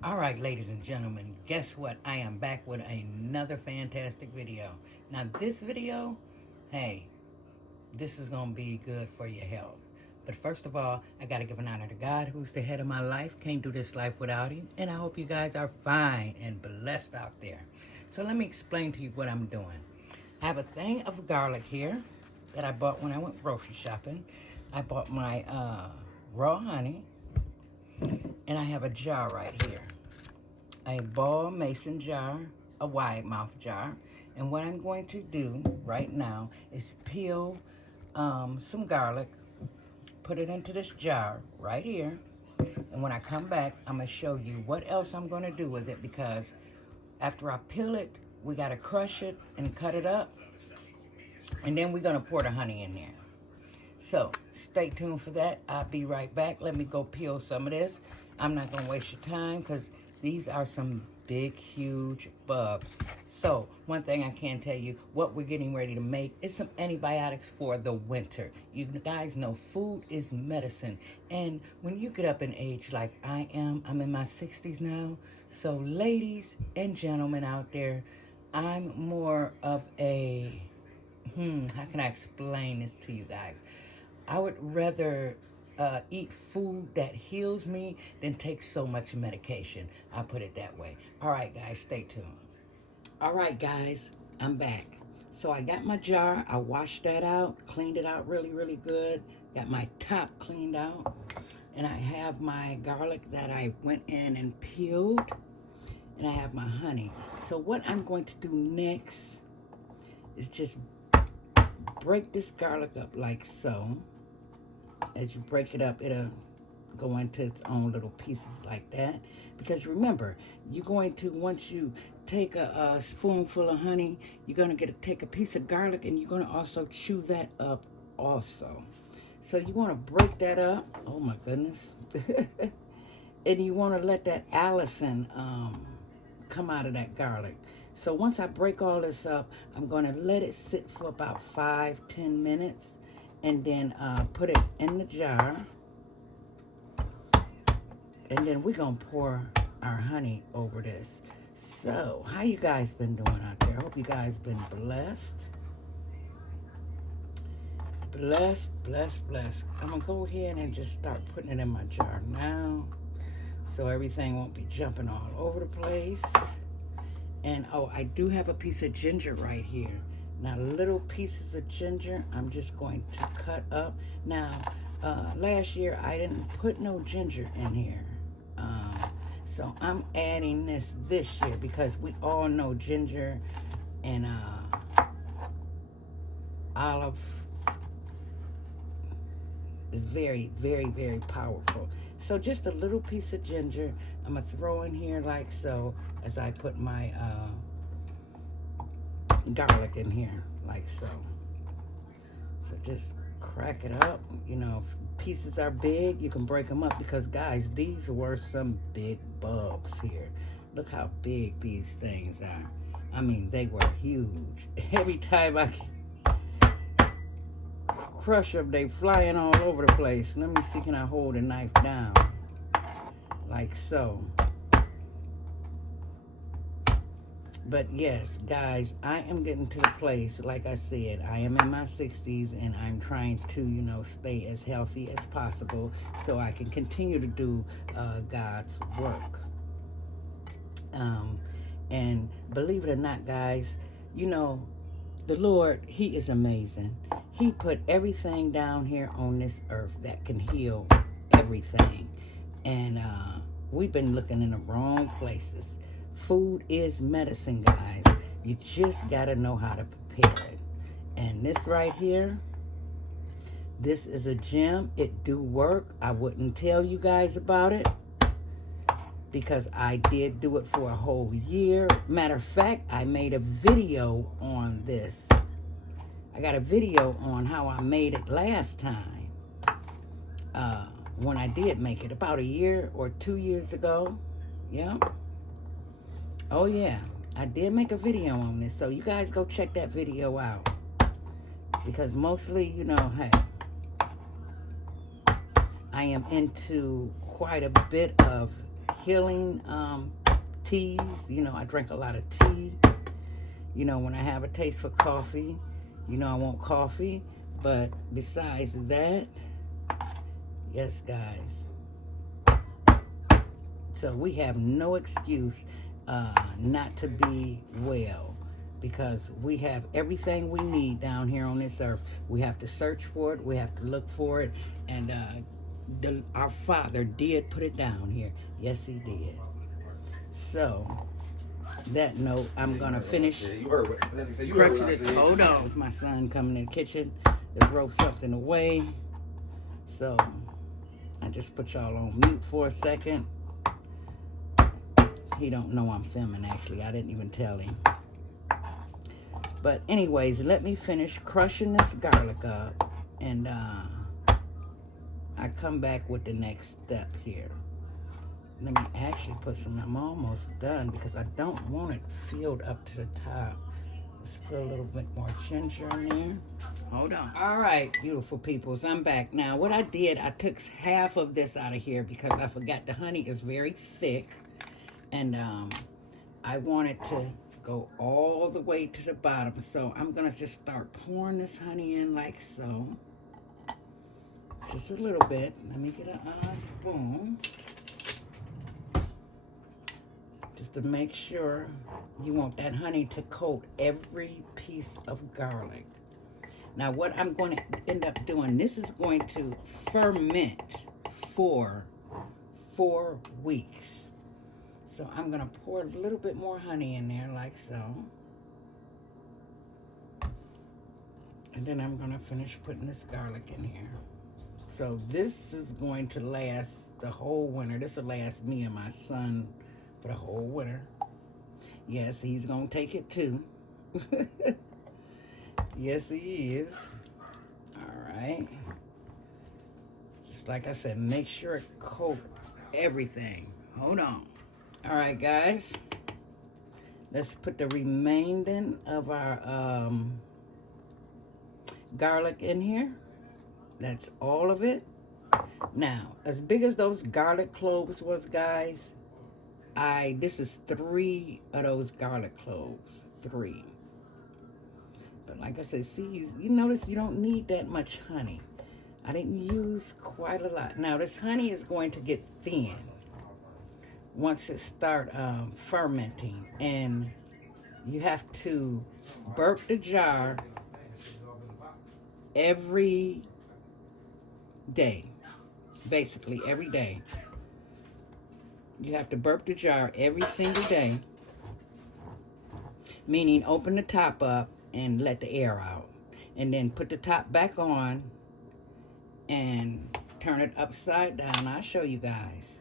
All right, ladies and gentlemen, guess what? I am back with another fantastic video. Now, this video, hey, this is going to be good for your health. But first of all, I got to give an honor to God, who's the head of my life. Can't do this life without Him. And I hope you guys are fine and blessed out there. So let me explain to you what I'm doing. I have a thing of garlic here that I bought when I went grocery shopping. I bought my raw honey, and I have a jar right here. A ball mason jar, a wide mouth jar. And what I'm going to do right now is peel some garlic, put it into this jar right here. And when I come back, I'm going to show you what else I'm going to do with it, because after I peel it, we got to crush it and cut it up. And then we're going to pour the honey in there. So stay tuned for that. I'll be right back. Let me go peel some of this. I'm not going to waste your time because these are some big, huge bugs. So one thing I can tell you, what we're getting ready to make is some antibiotics for the winter. You guys know food is medicine. And when you get up in age like I am, I'm in my 60s now. So ladies and gentlemen out there, I'm more of a, how can I explain this to you guys? I would rather eat food that heals me than take so much medication. I'll put it that way. All right, guys, stay tuned. All right, guys, I'm back. So I got my jar. I washed that out, cleaned it out really, really good. Got my top cleaned out. And I have my garlic that I went in and peeled. And I have my honey. So what I'm going to do next is just break this garlic up like so. As you break it up, it'll go into its own little pieces like that. Because remember, you're going to, once you take a spoonful of honey, you're going to take a piece of garlic, and you're going to also chew that up also. So you want to break that up. Oh my goodness. And you want to let that allicin come out of that garlic. So once I break all this up, I'm going to let it sit for about 5-10 minutes. And then put it in the jar. And then we're going to pour our honey over this. So, how you guys been doing out there? I hope you guys been blessed. Blessed, blessed, blessed. I'm going to go ahead and just start putting it in my jar now, so everything won't be jumping all over the place. And, oh, I do have a piece of ginger right here. Now, little pieces of ginger, I'm just going to cut up. Now, last year, I didn't put no ginger in here. So I'm adding this year, because we all know ginger and olive is very, very, very powerful. So just a little piece of ginger, I'm going to throw in here like so, as I put my garlic in here like so. So just crack it up. You know, if pieces are big, you can break them up, because guys, these were some big bugs here. Look how big these things are. I mean, they were huge. Every time I crush them, they flying all over the place. Let me see, can I hold the knife down like so? But yes, guys, I am getting to the place, like I said, I am in my 60s, and I'm trying to, you know, stay as healthy as possible so I can continue to do God's work. And believe it or not, guys, you know, the Lord, He is amazing. He put everything down here on this earth that can heal everything. And we've been looking in the wrong places. Food is medicine, guys. You just got to know how to prepare it. And this right here, this is a gem. It do work. I wouldn't tell you guys about it, because I did do it for a whole year. Matter of fact, I made a video on this. I got a video on how I made it last time. When I did make it, about a year or 2 years ago. Yeah. Oh yeah, I did make a video on this, so you guys go check that video out, because mostly, you know, hey, I am into quite a bit of healing teas. You know, I drink a lot of tea. You know, when I have a taste for coffee, you know I want coffee. But besides that, yes, guys. So we have no excuse not to be well, because we have everything we need down here on this earth. We have to search for it. We have to look for it. And our Father did put it down here. Yes, he did. So, that note, I'm going to finish crunching this. Hold on. It's my son coming in the kitchen to throw something away. So, I just put y'all on mute for a second. He don't know I'm filming, actually. I didn't even tell him. But anyways, let me finish crushing this garlic up. And I come back with the next step here. Let me actually put some, I'm almost done because I don't want it filled up to the top. Let's put a little bit more ginger in there. Hold on. All right, beautiful peoples, I'm back. Now, what I did, I took half of this out of here because I forgot the honey is very thick. And I want it to go all the way to the bottom. So I'm going to just start pouring this honey in like so. Just a little bit. Let me get a spoon. Just to make sure. You want that honey to coat every piece of garlic. Now what I'm going to end up doing, this is going to ferment for 4 weeks. So I'm going to pour a little bit more honey in there like so. And then I'm going to finish putting this garlic in here. So this is going to last the whole winter. This will last me and my son for the whole winter. Yes, he's going to take it too. Yes, he is. All right. Just like I said, make sure it coats everything. Hold on. All right, guys. Let's put the remaining of our garlic in here. That's all of it. Now, as big as those garlic cloves was, guys, this is 3 of those garlic cloves. 3. But like I said, see, you notice you don't need that much honey. I didn't use quite a lot. Now, this honey is going to get thin once it start fermenting. And you have to burp the jar every day. Basically, every day. You have to burp the jar every single day. Meaning open the top up and let the air out. And then put the top back on and turn it upside down. I'll show you guys.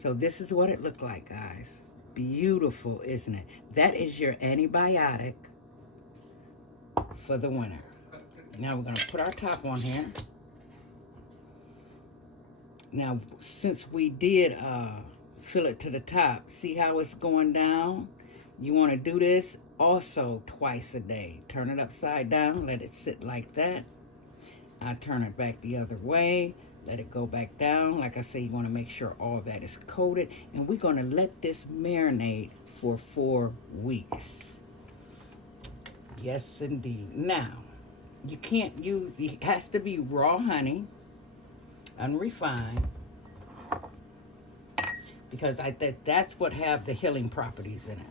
So this is what it looked like, guys. Beautiful, isn't it? That is your antibiotic for the winter. Now we're going to put our top on here. Now, since we did fill it to the top, see how it's going down? You want to do this also twice a day. Turn it upside down, let it sit like that. I turn it back the other way, let it go back down. Like I say, you want to make sure all that is coated. And we're going to let this marinate for 4 weeks. Yes, indeed. Now, you can't use, it has to be raw honey, unrefined, because that's what have the healing properties in it.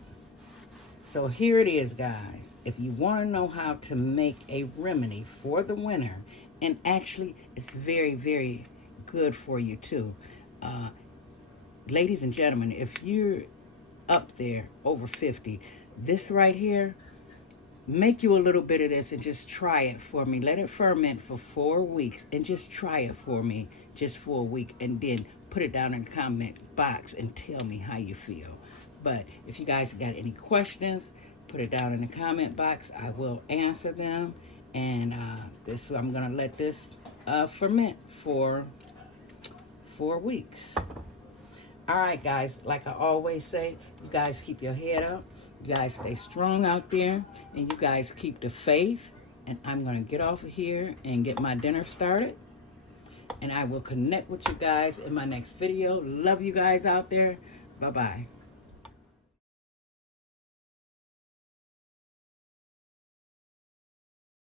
So here it is, guys. If you want to know how to make a remedy for the winter, and actually it's very, very good for you too. Ladies and gentlemen, if you're up there over 50, this right here, make you a little bit of this and just try it for me. Let it ferment for 4 weeks and just try it for me just for a week, and then put it down in the comment box and tell me how you feel. But if you guys got any questions, put it down in the comment box. I will answer them. And I'm going to let this ferment for 4 weeks. All right, guys. Like I always say, you guys keep your head up. You guys stay strong out there. And you guys keep the faith. And I'm going to get off of here and get my dinner started. And I will connect with you guys in my next video. Love you guys out there. Bye-bye.